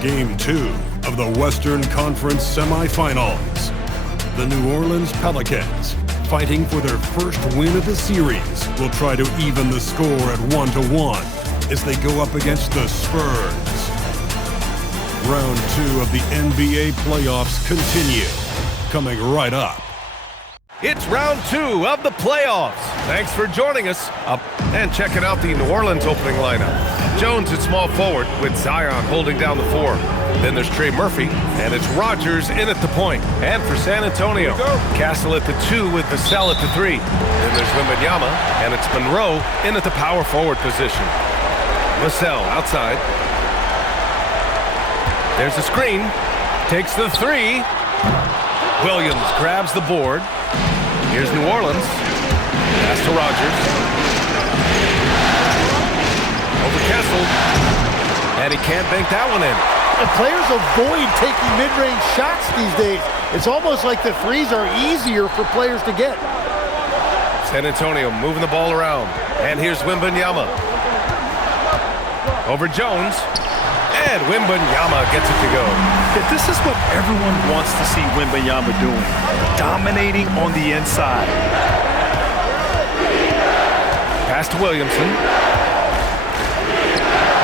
Game 2 of the Western Conference semifinals. The New Orleans Pelicans, fighting for their first win of the series, will try to even the score at 1-1 as they go up against the Spurs. Round 2 of the NBA playoffs continue, coming right up. It's round 2 of the playoffs. Thanks for joining us and checking out the New Orleans opening lineup. Jones at small forward with Zion holding down the 4. Then there's Trey Murphy, and it's Rogers in at the point. And for San Antonio, Castle at the 2 with Vassell at the 3. Then there's Wembanyama, and it's Monroe in at the power forward position. Vassell outside. There's a screen. Takes the 3. Williams grabs the board. Here's New Orleans. Pass to Rogers. Over Kessel. And he can't bank that one in. And players avoid taking mid-range shots these days. It's almost like the threes are easier for players to get. San Antonio moving the ball around. And here's Wembanyama. Over Jones. And Wembanyama gets it to go. This is what everyone wants to see Wembanyama doing. Dominating on the inside. Pass to Williamson.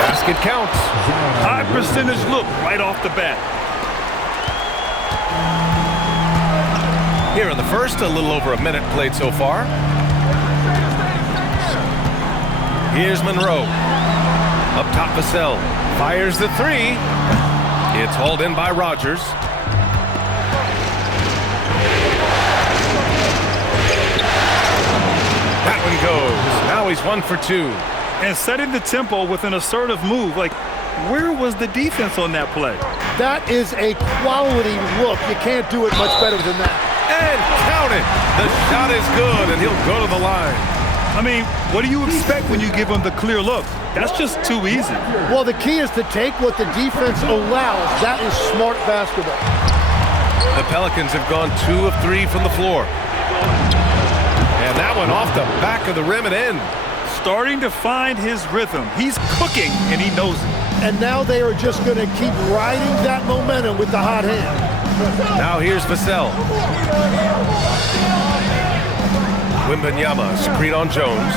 Basket counts. High percentage look right off the bat. Here in the first, a little over a minute played so far. Here's Monroe. Up top, Vassell. Fires the 3. It's hauled in by Rogers. That one goes. Now he's 1 for 2. And setting the tempo with an assertive move. Like, where was the defense on that play? That is a quality look. You can't do it much better than that. And count it. The shot is good, and he'll go to the line. I mean, what do you expect when you give him the clear look? That's just too easy. Well, the key is to take what the defense allows. That is smart basketball. The Pelicans have gone 2 of 3 from the floor. And that one off the back of the rim and in. Starting to find his rhythm. He's cooking, and he knows it. And now they are just going to keep riding that momentum with the hot hand. Now here's Vassell. Wembanyama, screen on Jones.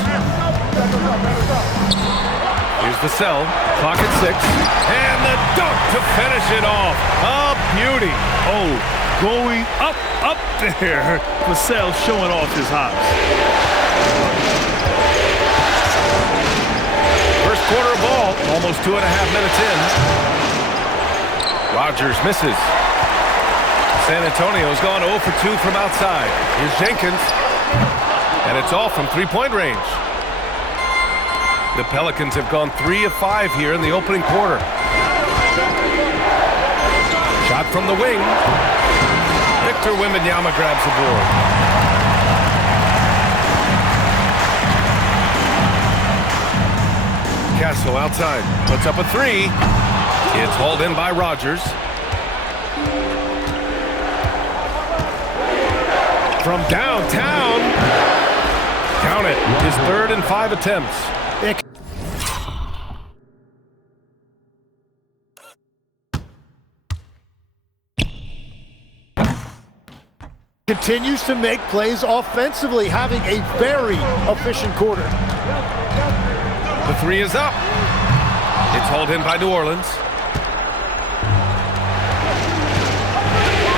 Here's Vassell, clock at 6. And the dunk to finish it off. A beauty. Oh, going up there. Vassell showing off his hops. First quarter of ball, almost 2.5 minutes in. Rogers misses. San Antonio's gone 0 for 2 from outside. Here's Jenkins. And it's all from three-point range. The Pelicans have gone 3 of 5 here in the opening quarter. Shot from the wing. Victor Wembanyama grabs the board. Castle outside, puts up a 3. It's hauled in by Rogers. From downtown. Count it. His 3rd and 5 attempts. Continues to make plays offensively, having a very efficient quarter. The 3 is up. It's hauled in by New Orleans.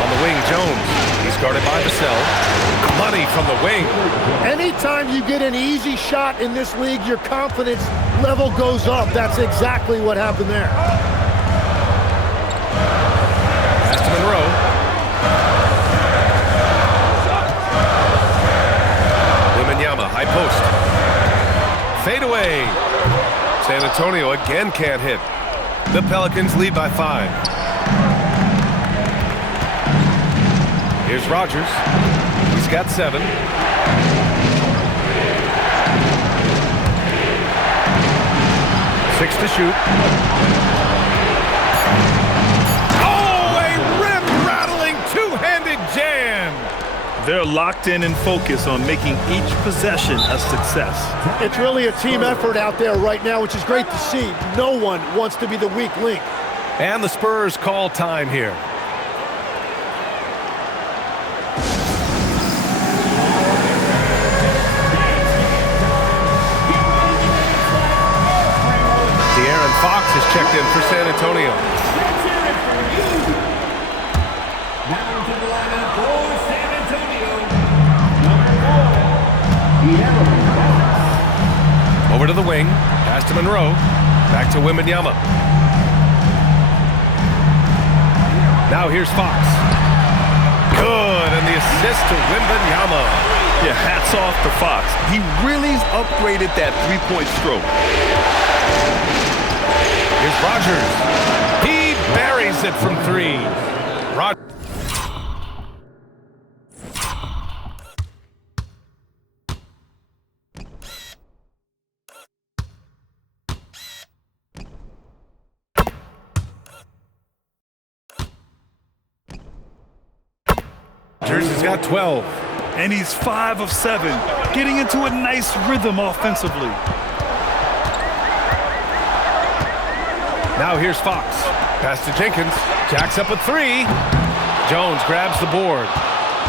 On the wing, Jones. He's guarded by Vassell. Money from the wing. Anytime you get an easy shot in this league, your confidence level goes up. That's exactly what happened there. Pass to Monroe. Wembanyama, high post. Fade away. San Antonio again can't hit. The Pelicans lead by 5. Here's Rogers. He's got 7. 6 to shoot. Oh, a rim-rattling two-handed jam. They're locked in and focused on making each possession a success. It's really a team effort out there right now, which is great to see. No one wants to be the weak link. And the Spurs call time here. De'Aaron Fox is checked in for San Antonio. Now to the lineup for San Antonio, number 4, Over to the wing, pass to Monroe, back to Wembanyama. Now here's Fox. Good, and the assist to Wembanyama. Yeah, hats off to Fox. He really's upgraded that three-point stroke. Here's Rogers. He buries it from 3. Rogers has got 12. And he's 5 of 7, getting into a nice rhythm offensively. Now here's Fox. Pass to Jenkins. Jacks up a 3. Jones grabs the board.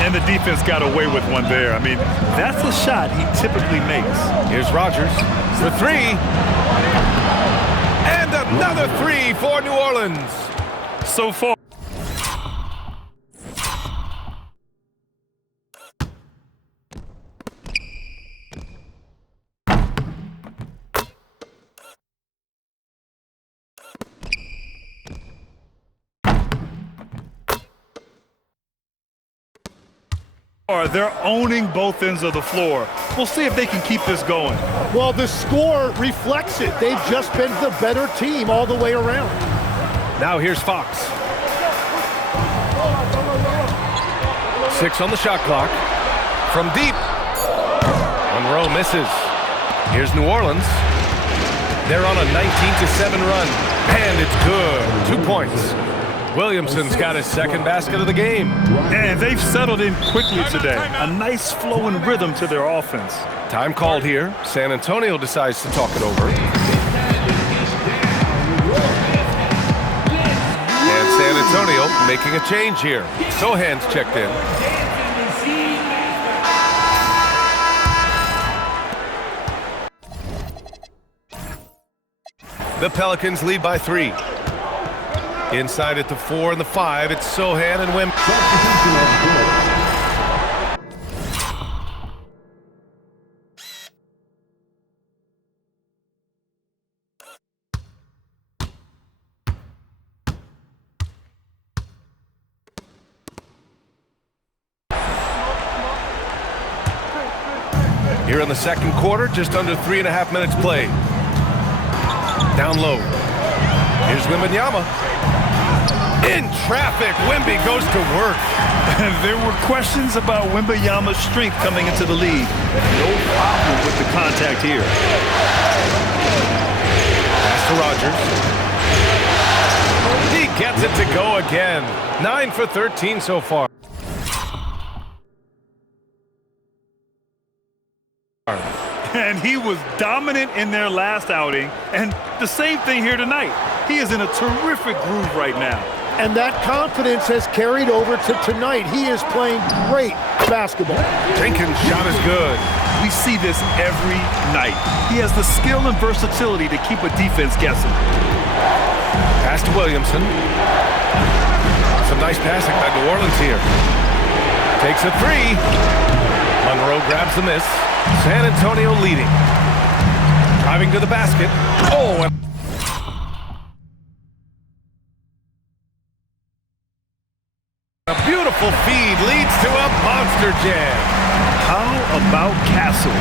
And the defense got away with one there. I mean, that's a shot he typically makes. Here's Rogers for 3. And another 3 for New Orleans. So far. They're owning both ends of the floor. We'll see if they can keep this going. Well, the score reflects it. They've just been the better team all the way around. Now here's Fox. 6 on the shot clock. From deep. Monroe misses. Here's New Orleans. They're on a 19-7 run. And it's good. 2 points. Williamson's got his second basket of the game. And they've settled in quickly today. A nice flow and rhythm to their offense. Time called here. San Antonio decides to talk it over. And San Antonio making a change here. Sohan's checked in. The Pelicans lead by 3. Inside at the 4 and the 5, it's Sohan and Wim. Here in the second quarter, just under 3.5 minutes played. Down low. Here's Wembanyama. In traffic, Wemby goes to work. There were questions about Wembanyama's strength coming into the league. No problem with the contact here. Pass to Rogers. He gets it to go again. 9 for 13 so far. And he was dominant in their last outing. And the same thing here tonight. He is in a terrific groove right now. And that confidence has carried over to tonight. He is playing great basketball. Jenkins' shot is good. We see this every night. He has the skill and versatility to keep a defense guessing. Pass to Williamson. Some nice passing by New Orleans here. Takes a 3. Monroe grabs the miss. San Antonio leading. Driving to the basket. Oh, and a beautiful feed leads to a monster jam. How about Castle?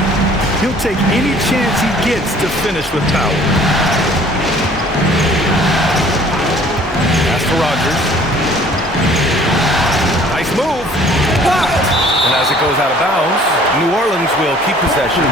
He'll take any chance he gets to finish with power. Pass to Rogers. Nice move. Blocked. And as it goes out of bounds, New Orleans will keep possession.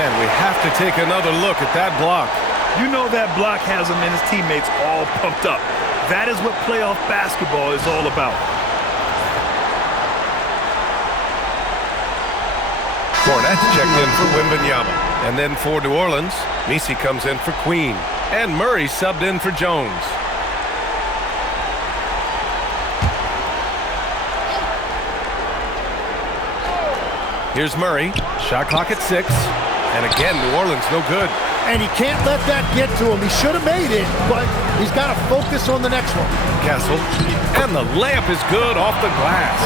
Man, we have to take another look at that block. You know that block has him and his teammates all pumped up. That is what playoff basketball is all about. Cornette's checked in for Wembanyama. And then for New Orleans, Messi comes in for Queen. And Murray subbed in for Jones. Here's Murray. Shot clock at 6. And again, New Orleans no good. And he can't let that get to him. He should have made it, but he's got to focus on the next one. Castle. And the layup is good off the glass.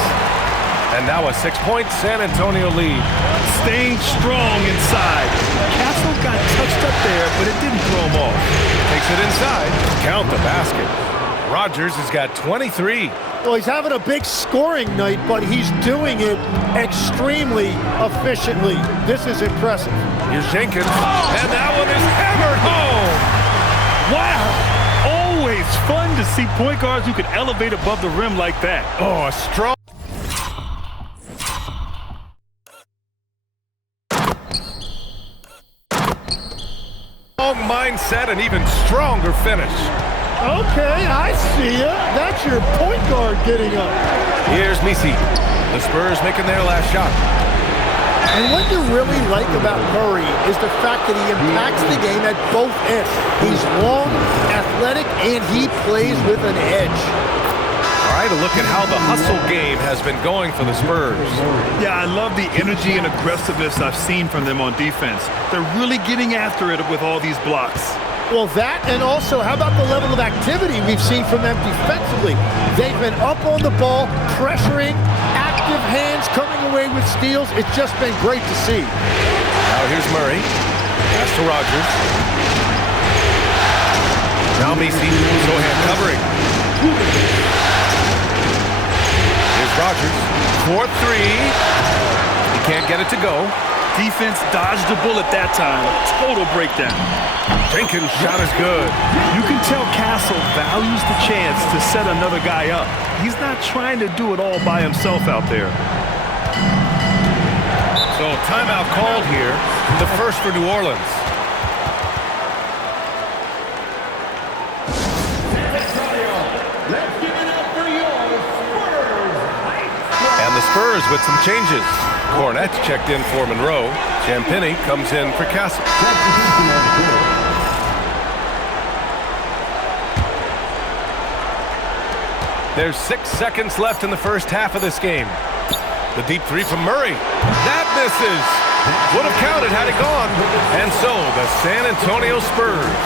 And now a 6-point San Antonio lead. Staying strong inside. Castle got touched up there, but it didn't throw him off. Takes it inside. Count the basket. Rogers has got 23. Well, he's having a big scoring night, but he's doing it extremely efficiently. This is impressive. Here's Jenkins. And that one is hammered home. Wow. Always fun to see point guards who can elevate above the rim like that. Oh, a strong mindset and even stronger finish. Okay, I see ya. That's your point guard getting up. Here's Messi. The Spurs making their last shot. And what you really like about Murray is the fact that he impacts the game at both ends. He's long, athletic, and he plays with an edge. All right, a look at how the hustle game has been going for the Spurs. Yeah, I love the energy and aggressiveness I've seen from them on defense. They're really getting after it with all these blocks. Well, that, and also, how about the level of activity we've seen from them defensively? They've been up on the ball, pressuring, active hands, coming away with steals. It's just been great to see. Now here's Murray. Pass to Rogers. Now Messi, Sohan covering. Here's Rogers. 4-3. He can't get it to go. Defense dodged the bullet that time. Total breakdown. Jenkins' shot is good. You can tell Castle values the chance to set another guy up. He's not trying to do it all by himself out there. So timeout called here. The first for New Orleans. Let's give it up for your Spurs. And the Spurs with some changes. Cornette's checked in for Monroe. Champagny comes in for Castle. There's 6 seconds left in the first half of this game. The deep three from Murray. That misses. Would have counted had it gone. And so the San Antonio Spurs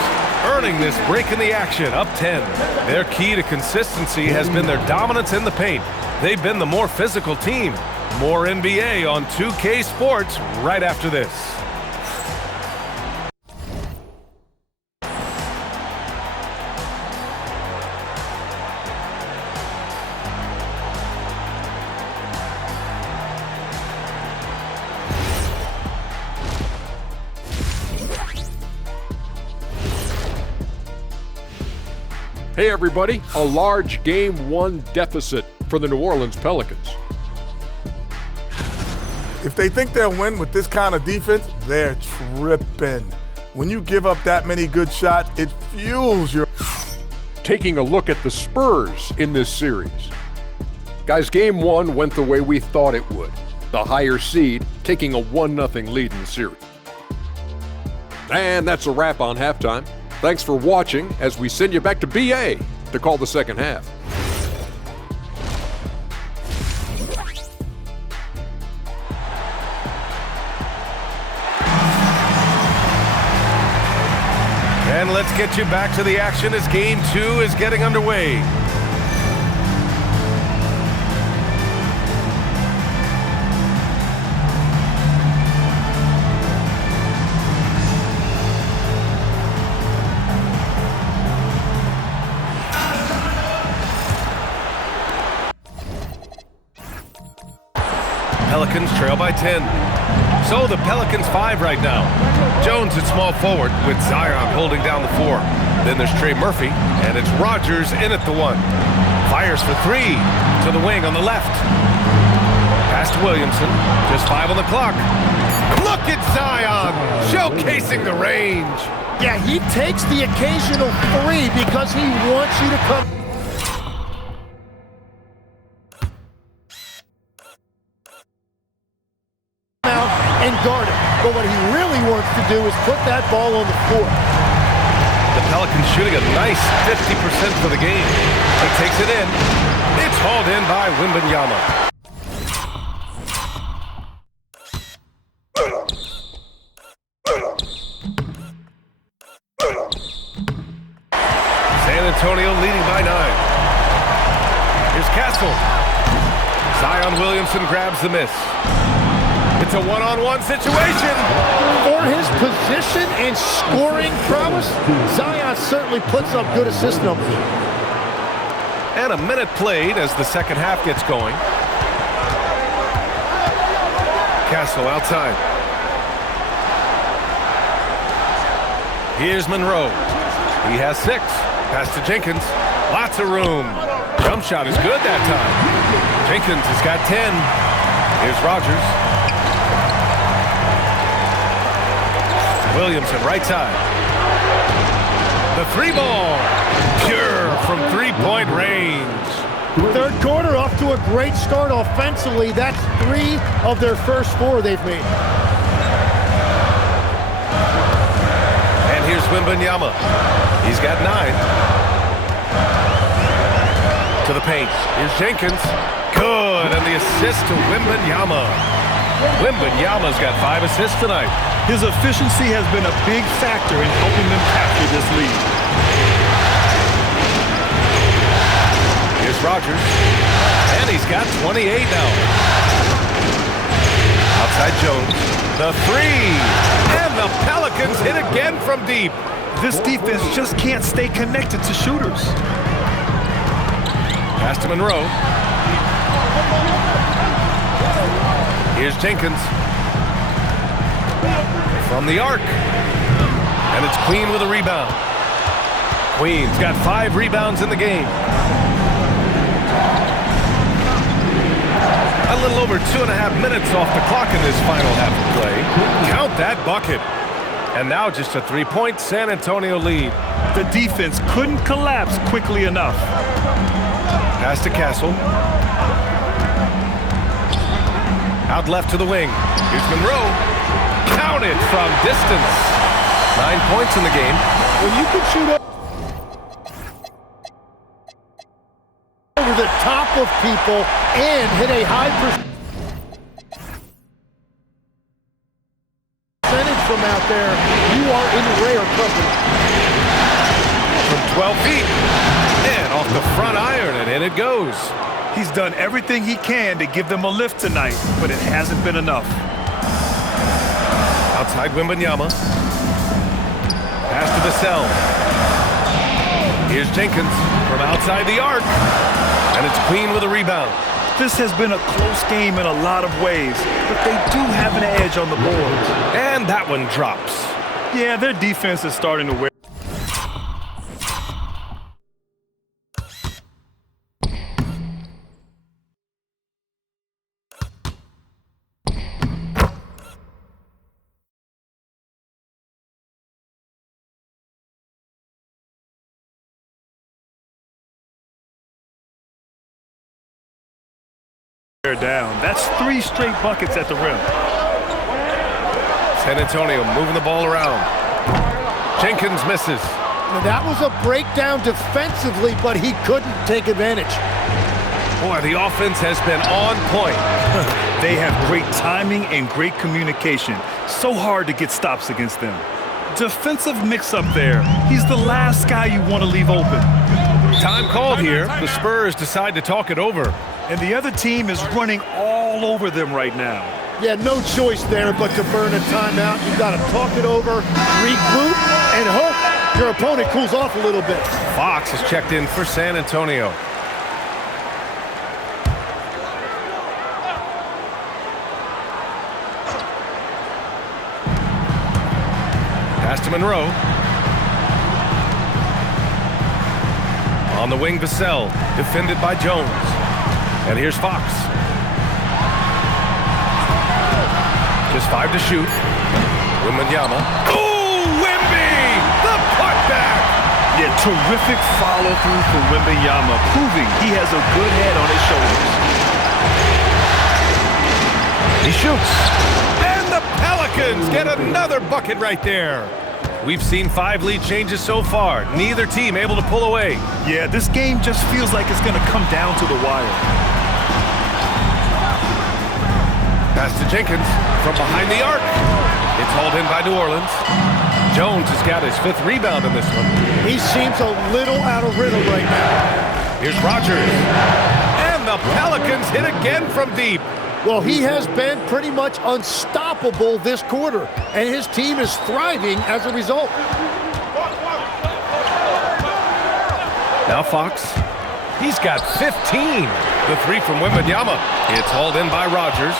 earning this break in the action, up 10. Their key to consistency has been their dominance in the paint. They've been the more physical team. More NBA on 2K Sports right after this. Hey everybody, a large Game 1 deficit for the New Orleans Pelicans. If they think they'll win with this kind of defense, they're tripping. When you give up that many good shots, it fuels your... Taking a look at the Spurs in this series. Guys, Game 1 went the way we thought it would. The higher seed taking a 1-0 lead in the series. And that's a wrap on halftime. Thanks for watching as we send you back to BA to call the second half. And let's get you back to the action as Game 2 is getting underway. Pelicans trail by 10. So the Pelicans 5 right now. Jones at small forward with Zion holding down the 4. Then there's Trey Murphy, and it's Rogers in at the 1. Fires for 3 to the wing on the left. Pass to Williamson. Just 5 on the clock. Look at Zion showcasing the range. Yeah, he takes the occasional 3 because he wants you to come out and guard it. But what he really wants to do is put that ball on the floor. The Pelicans shooting a nice 50% for the game. He takes it in. It's hauled in by Wembanyama. San Antonio leading by 9. Here's Castle. Zion Williamson grabs the miss. It's a one-on-one situation. For his position and scoring prowess, Zion certainly puts up good assist numbers. And a minute played as the second half gets going. Castle outside. Here's Monroe. He has 6. Pass to Jenkins. Lots of room. Jump shot is good that time. Jenkins has got 10. Here's Rogers. Williamson right side. The 3 ball. Pure from 3-point range. Third quarter off to a great start offensively. That's 3 of their first 4 they've made. And here's Wembanyama. He's got 9. To the paint. Here's Jenkins. Good. And the assist to Wembanyama. Wembanyama's got 5 assists tonight. His efficiency has been a big factor in helping them capture this lead. Here's Rogers. And he's got 28 now. Outside Jones. The 3. And the Pelicans hit again from deep. This defense just can't stay connected to shooters. Pass to Monroe. Here's Jenkins. From the arc. And it's Queen with a rebound. Queen's got 5 rebounds in the game. A little over 2.5 minutes off the clock in this final half of play. Count that bucket. And now just a 3-point San Antonio lead. The defense couldn't collapse quickly enough. Pass to Castle. Out left to the wing. Here's Monroe. Counted from distance. 9 points in the game. When you can shoot over the top of people and hit a high percentage from out there, you are in rare company. From 12 feet. And off the front iron, and in it goes. He's done everything he can to give them a lift tonight, but it hasn't been enough. Outside Wembanyama. Pass to Vassell. Here's Jenkins from outside the arc. And it's Queen with a rebound. This has been a close game in a lot of ways, but they do have an edge on the boards. And that one drops. Yeah, their defense is starting to wear. Down. That's 3 straight buckets at the rim. San Antonio moving the ball around. Jenkins misses. Now that was a breakdown defensively, but he couldn't take advantage. Boy, the offense has been on point. They have great timing and great communication. So hard to get stops against them. Defensive mix-up there. He's the last guy you want to leave open. Time called here. The Spurs decide to talk it over. And the other team is running all over them right now. Yeah, no choice there but to burn a timeout. You've got to talk it over, regroup, and hope your opponent cools off a little bit. Fox is checked in for San Antonio. Pass to Monroe. On the wing, Vassell, defended by Jones. And here's Fox. Just 5 to shoot. Wembanyama. Oh, Wemby! The putback! Yeah, terrific follow-through from Wembanyama, proving he has a good head on his shoulders. He shoots. And the Pelicans get another bucket right there. We've seen 5 lead changes so far. Neither team able to pull away. Yeah, this game just feels like it's going to come down to the wire. Pass to Jenkins from behind the arc. It's hauled in by New Orleans. Jones has got his 5th rebound in this one. He seems a little out of rhythm right now. Here's Rogers. And the Pelicans hit again from deep. Well, he has been pretty much unstoppable this quarter, and his team is thriving as a result. Now Fox. He's got 15. The 3 from Wembanyama. It's hauled in by Rogers.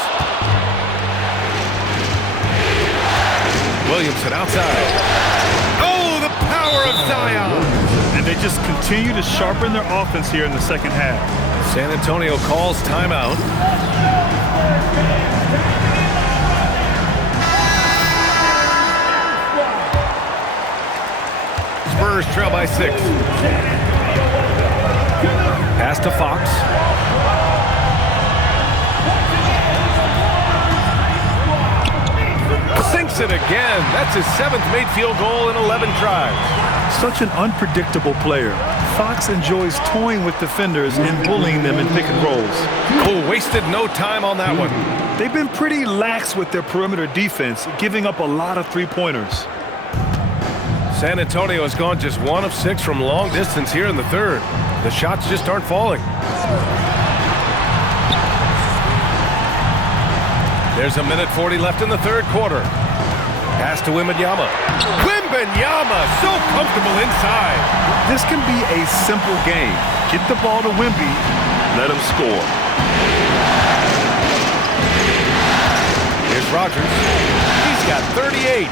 Williamson outside. Oh, the power of Zion! And they just continue to sharpen their offense here in the second half. San Antonio calls timeout. Spurs trail by 6. Pass to Fox. Sinks it again. That's his 7th made field goal in 11 tries. Such an unpredictable player. Fox enjoys toying with defenders and bullying them in pick and rolls. Oh, wasted no time on that one. They've been pretty lax with their perimeter defense, giving up a lot of three-pointers. San Antonio has gone just 1 of 6 from long distance here in the 3rd. The shots just aren't falling. There's a minute 40 left in the 3rd quarter. Pass to Wembanyama. Wembanyama, so comfortable inside. This can be a simple game. Get the ball to Wemby, let him score. Here's Rogers. He's got 38.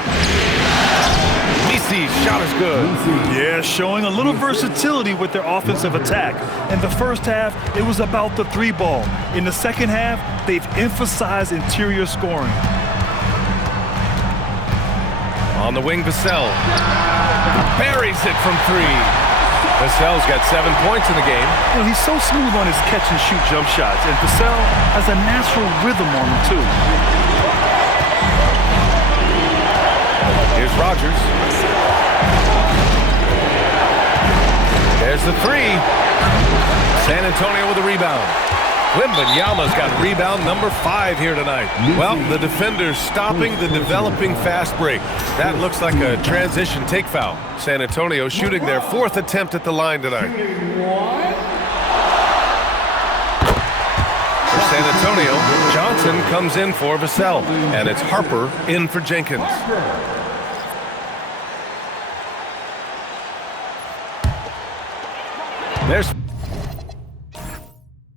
BC's shot is good. Yeah, showing a little versatility with their offensive attack. In the first half, it was about the 3 ball. In the second half, they've emphasized interior scoring. On the wing, Vassell. Buries it from 3. Vassell's got 7 points in the game. You know, he's so smooth on his catch-and-shoot jump shots, and Vassell has a natural rhythm on him, too. Here's Rogers. There's the 3. San Antonio with a rebound. Wembanyama's got rebound number 5 here tonight. Well, the defender's stopping the developing fast break. That looks like a transition take foul. San Antonio shooting their 4th attempt at the line tonight. For San Antonio, Johnson comes in for Vassell, and it's Harper in for Jenkins. There's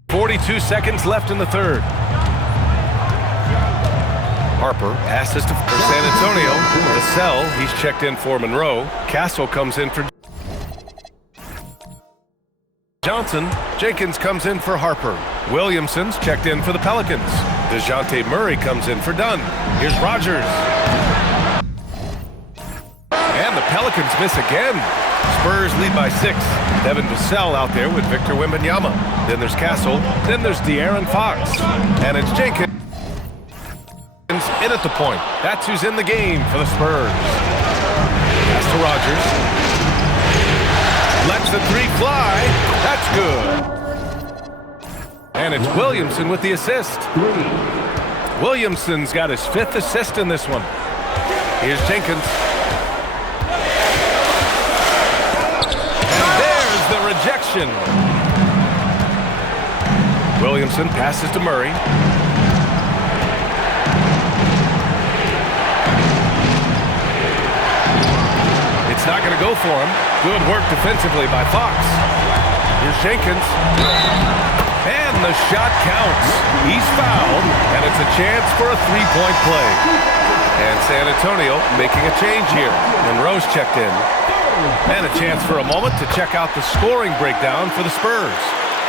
42 seconds left in the 3rd. Harper passes to San Antonio. Vassell, he's checked in for Monroe. Castle comes in for Johnson. Jenkins comes in for Harper. Williamson's checked in for the Pelicans. DeJounte Murray comes in for Dunn. Here's Rogers. And the Pelicans miss again. Spurs lead by 6. Devin Vassell out there with Victor Wembanyama. Then there's Castle. Then there's De'Aaron Fox. And it's Jenkins in at the point. That's who's in the game for the Spurs. Pass to Rogers. Lets the 3 fly. That's good. And it's Williamson with the assist. Williamson's got his 5th assist in this one. Here's Jenkins. The rejection. Williamson passes to Murray. It's not going to go for him. Good work defensively by Fox. Here's Jenkins. And the shot counts. He's fouled, and it's a chance for a 3-point play. And San Antonio making a change here. Monroe's checked in. And a chance for a moment to check out the scoring breakdown for the Spurs.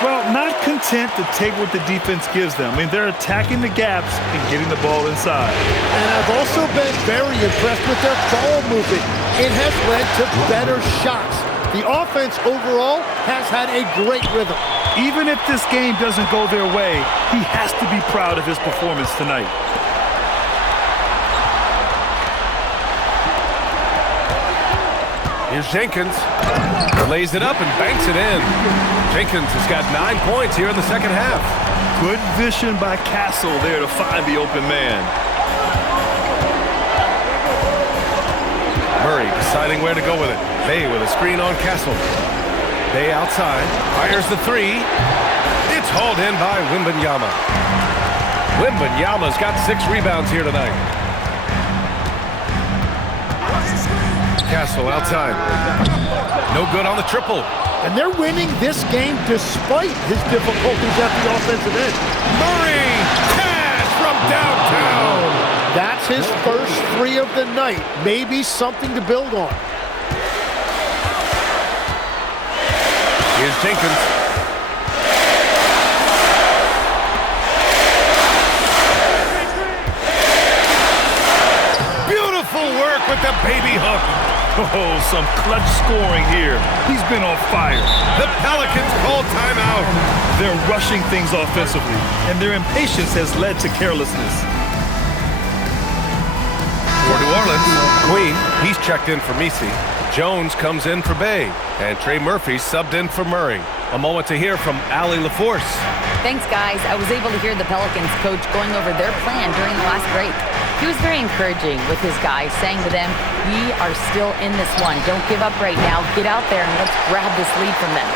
Well, not content to take what the defense gives them. I mean, they're attacking the gaps and getting the ball inside. And I've also been very impressed with their ball movement. It has led to better shots. The offense overall has had a great rhythm. Even if this game doesn't go their way, he has to be proud of his performance tonight. Here's Jenkins. Lays it up and banks it in. Jenkins has got 9 points here in the second half. Good vision by Castle there to find the open man. Murray deciding where to go with it. Bay with a screen on Castle. Bay outside. Fires the three. It's hauled in by Wembanyama. Wembanyama's got 6 rebounds here tonight. Castle outside. No good on the triple. And they're winning this game despite his difficulties at the offensive end. Murray! Cash from downtown! That's his first 3 of the night. Maybe something to build on. Here's Jenkins. Beautiful work with the baby hook. Oh, some clutch scoring here. He's been on fire. The Pelicans call timeout. They're rushing things offensively, and their impatience has led to carelessness. For New Orleans, Queen, he's checked in for Misi. Jones comes in for Bay, and Trey Murphy subbed in for Murray. A moment to hear from Allie LaForce. Thanks, guys. I was able to hear the Pelicans coach going over their plan during the last break. He was very encouraging with his guys, saying to them, we are still in this one. Don't give up right now. Get out there and let's grab this lead from them.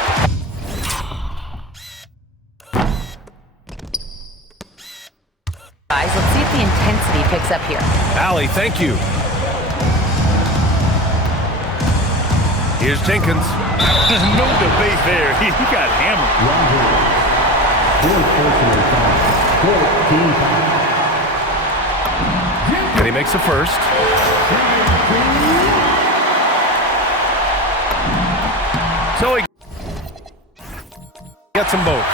Guys, let's see if the intensity picks up here. Allie, thank you. Here's Jenkins. No debate there. He got hammered. And he makes a first. So he gets them both.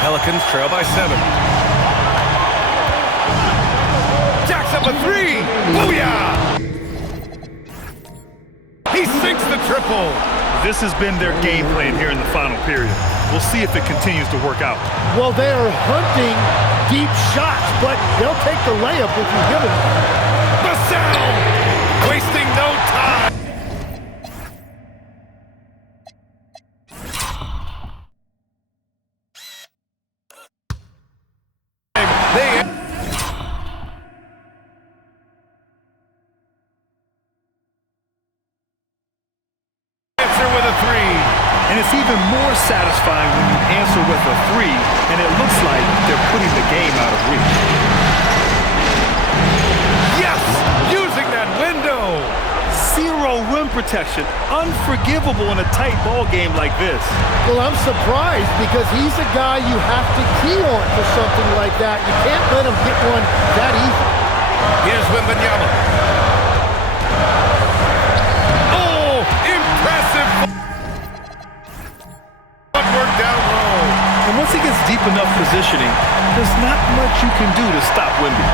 Pelicans trail by 7. Jacks up a 3. Booyah! He sinks the triple. This has been their game plan here in the final period. We'll see if it continues to work out. Well, they are hunting deep shots, but they'll take the layup if you give it. Vassell! Wasting no time. They answer with a 3. And it's even more satisfying when you answer with a 3, and it looks like they're putting the game out of reach. Yes! Using that window! 0 rim protection. Unforgivable in a tight ball game like this. Well, I'm surprised because he's a guy you have to key on for something like that. You can't let him get one that easy. Here's Wembanyama. Oh, impressive footwork down low. And once he gets deep enough positioning, there's not much you can do to stop Wemby.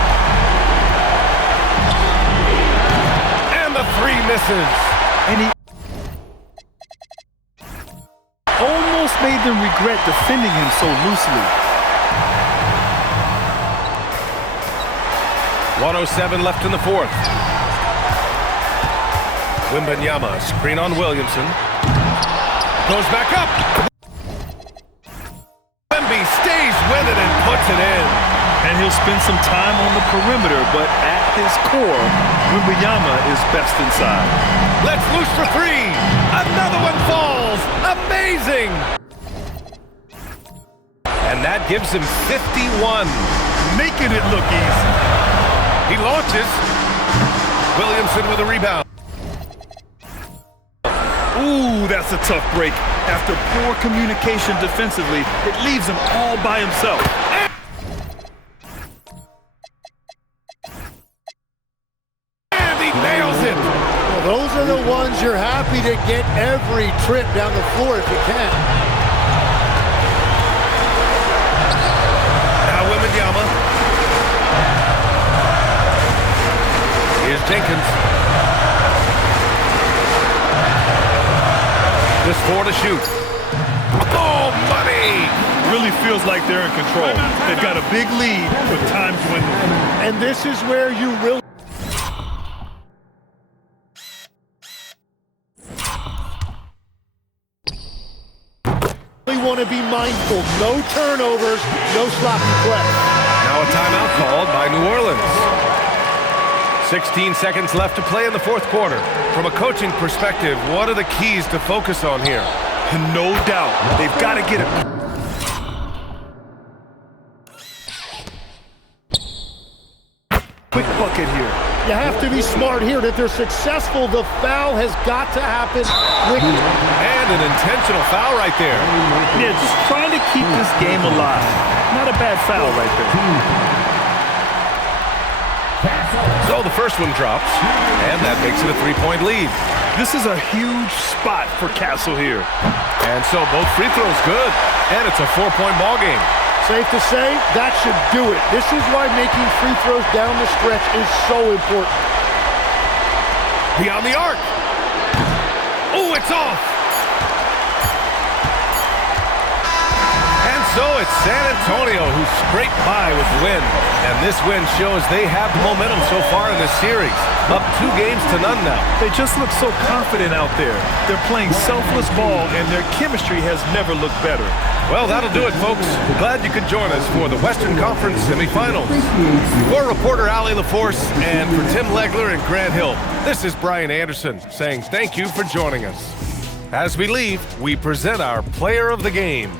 And the 3 misses. And he almost made them regret defending him so loosely. 1:07 left in the 4th. Wembanyama, screen on Williamson. Goes back up. Wemby stays with it and puts it in. And he'll spend some time on the perimeter, but at his core, Wembanyama is best inside. Let's loose for 3. Another one falls. Amazing. And that gives him 51. Making it look easy. He launches. Williamson with a rebound. Ooh, that's a tough break. After poor communication defensively, it leaves him all by himself. And he nails it. Well, those are the ones Sometimes you're happy to get every trip down the floor if you can. Now Wembanyama. Here's Jenkins. Just 4 to shoot. Oh, money! Really feels like they're in control. They've got a big lead with time dwindling. And this is where you really want to be mindful. No turnovers, no sloppy play. Now a timeout called by New Orleans. 16 seconds left to play in the fourth quarter. From a coaching perspective, what are the keys to focus on here? No doubt, they've got to get it. Quick bucket here. You have to be smart here. That they're successful, the foul has got to happen quickly. And an intentional foul right there. Yeah, just trying to keep this game alive. Not a bad foul right there. So the first one drops, and that makes it a 3-point lead. This is a huge spot for Castle here. And so both free throws good, and it's a 4-point ball game. Safe to say, that should do it. This is why making free throws down the stretch is so important. Beyond the arc. Oh, it's off. And so it's San Antonio who scraped by with the win. And this win shows they have the momentum so far in this series. Up 2 games to none now. They just look so confident out there. They're playing selfless ball, and their chemistry has never looked better. Well, that'll do it, folks. Glad you could join us for the Western Conference semifinals. For reporter Allie LaForce and for Tim Legler and Grant Hill, this is Brian Anderson saying thank you for joining us. As we leave, we present our player of the game.